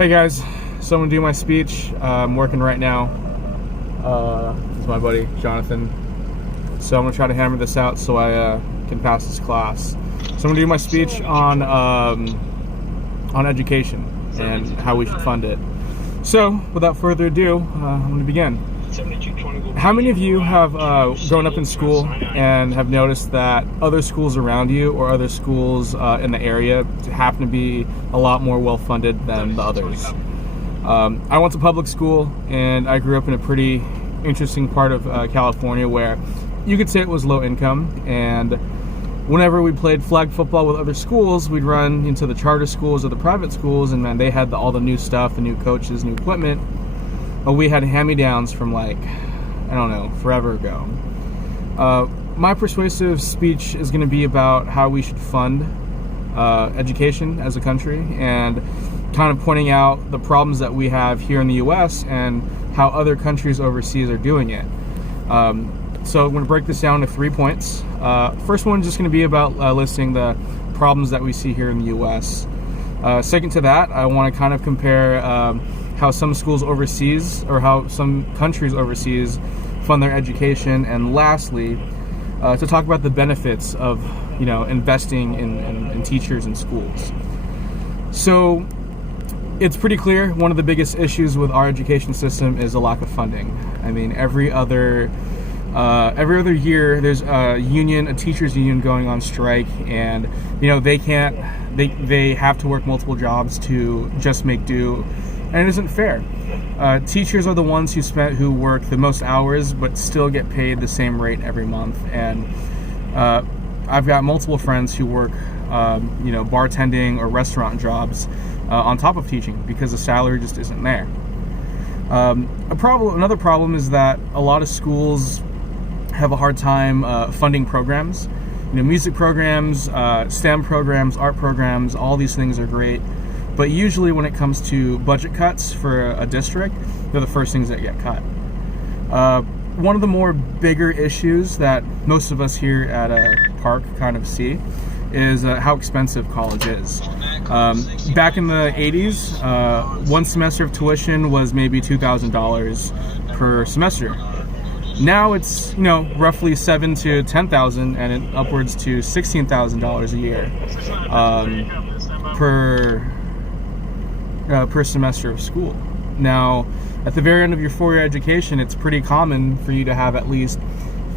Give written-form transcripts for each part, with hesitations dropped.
Hey guys, so I'm gonna do my speech. I'm working right now. This is my buddy Jonathan. So I'm gonna try to hammer this out so I can pass this class. So I'm gonna do my speech on education and how we should fund it. So without further ado, I'm gonna begin. How many of you have grown up in school and have noticed that other schools around you or other schools in the area happen to be a lot more well-funded than the others? I went to public school and I grew up in a pretty interesting part of California where you could say it was low income, and whenever we played flag football with other schools, we'd run into the charter schools or the private schools, and man, they had all the new stuff, the new coaches, new equipment. But we had hand-me-downs from forever ago. My persuasive speech is going to be about how we should fund education as a country and kind of pointing out the problems that we have here in the U.S. and how other countries overseas are doing it. So I'm going to break this down into 3 points. First one is just going to be about listing the problems that we see here in the U.S. Second to that, I want to kind of compare how some schools overseas or how some countries overseas fund their education, and lastly, to talk about the benefits of investing in teachers and schools. So it's pretty clear one of the biggest issues with our education system is a lack of funding. I mean, every other year there's a teachers union going on strike, and they have to work multiple jobs to just make do. And it isn't fair. Teachers are the ones who work the most hours but still get paid the same rate every month. And I've got multiple friends who work bartending or restaurant jobs on top of teaching because the salary just isn't there. Another problem is that a lot of schools have a hard time funding programs. Music programs, STEM programs, art programs, all these things are great. But usually when it comes to budget cuts for a district, they're the first things that get cut. One of the more bigger issues that most of us here at Park kind of see is how expensive college is. Back in the 80s, one semester of tuition was maybe $2,000 per semester. Now it's roughly $7,000 to $10,000 and upwards to $16,000 a year per semester of school. Now, at the very end of your four-year education, it's pretty common for you to have at least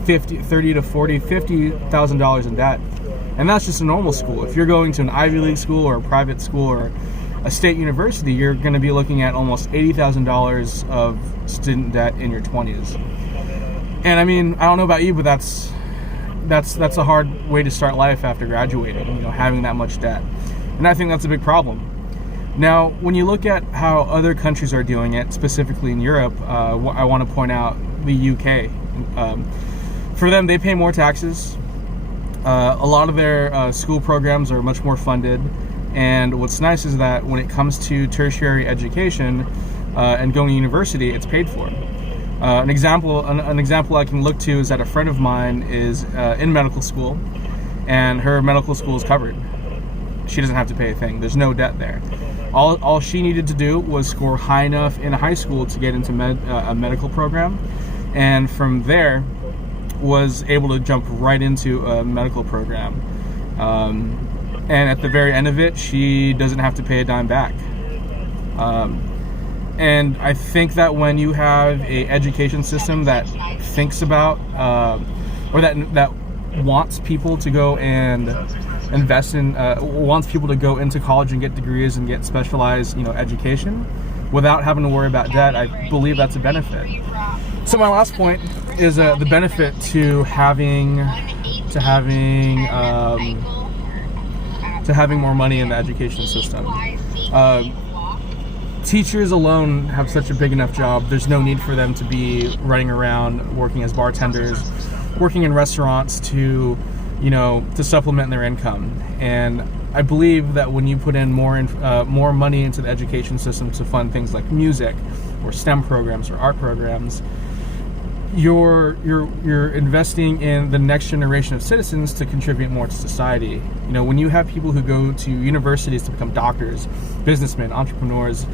$50,000 in debt. And that's just a normal school. If you're going to an Ivy League school or a private school or a state university, you're going to be looking at almost $80,000 of student debt in your 20s. And I mean, I don't know about you, but that's a hard way to start life after graduating, having that much debt. And I think that's a big problem. Now, when you look at how other countries are doing it, specifically in Europe, I want to point out the UK. For them, they pay more taxes. A lot of their school programs are much more funded. And what's nice is that when it comes to tertiary education and going to university, it's paid for. An example I can look to is that a friend of mine is in medical school, and her medical school is covered. She doesn't have to pay a thing. There's no debt there. All she needed to do was score high enough in high school to get into a medical program, and from there was able to jump right into a medical program. And at the very end of it, she doesn't have to pay a dime back. And I think that when you have a education system that thinks about or that wants people to go and invest in, wants people to go into college and get degrees and get specialized, education without having to worry about debt, I believe that's a benefit. So my last point is the benefit to having more money in the education system. Teachers alone have such a big enough job. There's no need for them to be running around working as bartenders, working in restaurants to supplement their income. And I believe that when you put in more money into the education system to fund things like music or STEM programs or art programs, you're investing in the next generation of citizens to contribute more to society. You know, when you have people who go to universities to become doctors, businessmen, entrepreneurs,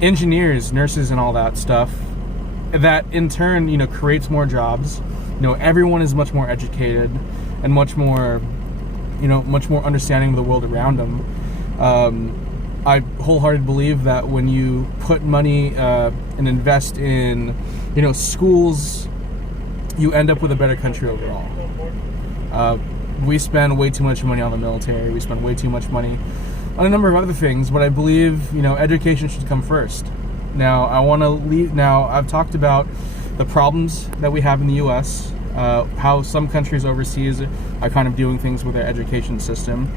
engineers, nurses, and all that stuff, that in turn, you know, creates more jobs. You know, everyone is much more educated and much more understanding of the world around them. I wholeheartedly believe that when you put money and invest in, you know, schools, you end up with a better country overall. We spend way too much money on the military. We spend way too much money on a number of other things, but I believe, you know, education should come first. Now, I've talked about the problems that we have in the U.S., how some countries overseas are kind of doing things with their education system.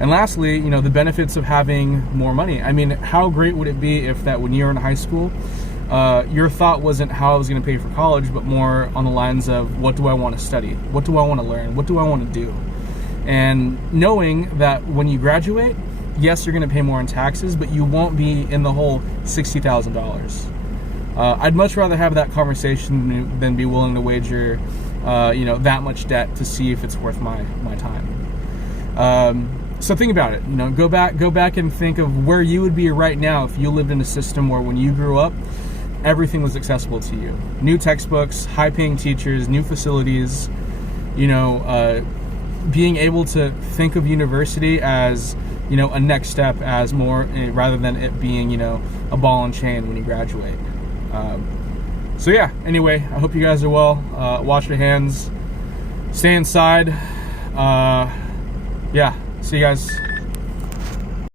And lastly, you know, the benefits of having more money. I mean, how great would it be if that when you were in high school, your thought wasn't how I was going to pay for college, but more on the lines of what do I want to study? What do I want to learn? What do I want to do? And knowing that when you graduate, yes, you're going to pay more in taxes, but you won't be in the whole $60,000. I'd much rather have that conversation than be willing to wager, you know, that much debt to see if it's worth my time. So think about it. You know, go back and think of where you would be right now if you lived in a system where when you grew up, everything was accessible to you. New textbooks, high-paying teachers, new facilities. You know, being able to think of university as, you know, a next step, as more rather than it being, you know, a ball and chain when you graduate. So yeah. Anyway, I hope you guys are well. Wash your hands. Stay inside. Yeah. See you guys.